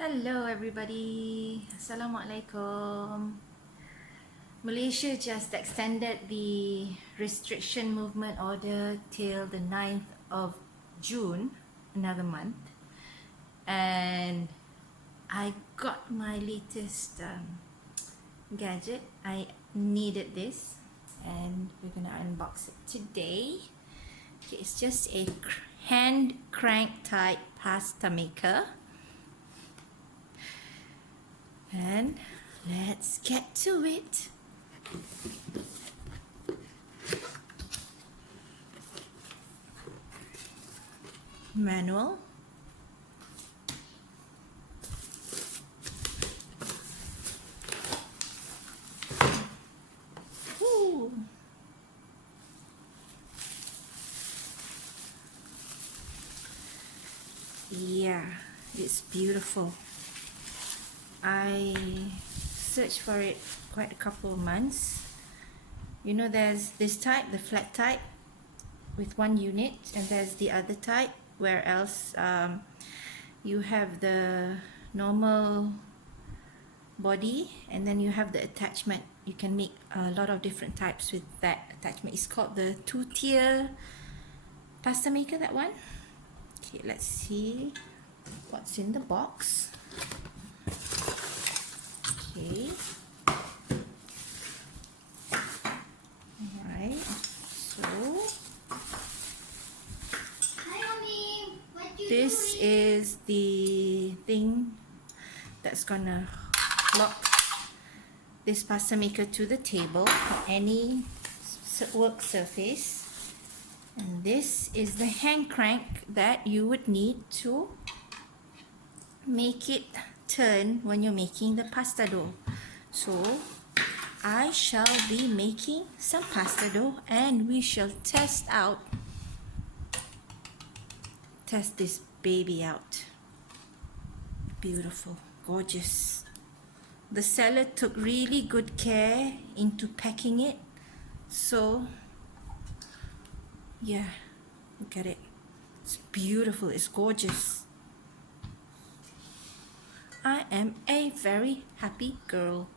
Hello everybody, Assalamualaikum. Malaysia just extended the restriction movement order till the 9th of June, another month. And I got my latest gadget. I needed this and we're gonna unbox it today. Okay, it's just a hand crank type pasta maker. And let's get to it. Manual. Ooh. Yeah, it's beautiful. I searched for it quite a couple of months. You know, there's this type, the flat type with one unit, and there's the other type where else you have the normal body and then you have the attachment. You can make a lot of different types with that attachment. It's called the 2-tier pasta maker, that one. Okay, let's see what's in the box. Okay. Alright, so this is the thing that's gonna lock this pasta maker to the table or any work surface. And this is the hand crank that you would need to make it turn when you're making the pasta dough. So I shall be making some pasta dough and we shall test this baby out. Beautiful, gorgeous. The seller took really good care into packing it. So yeah, look at it. It's beautiful, it's gorgeous. I am a very happy girl.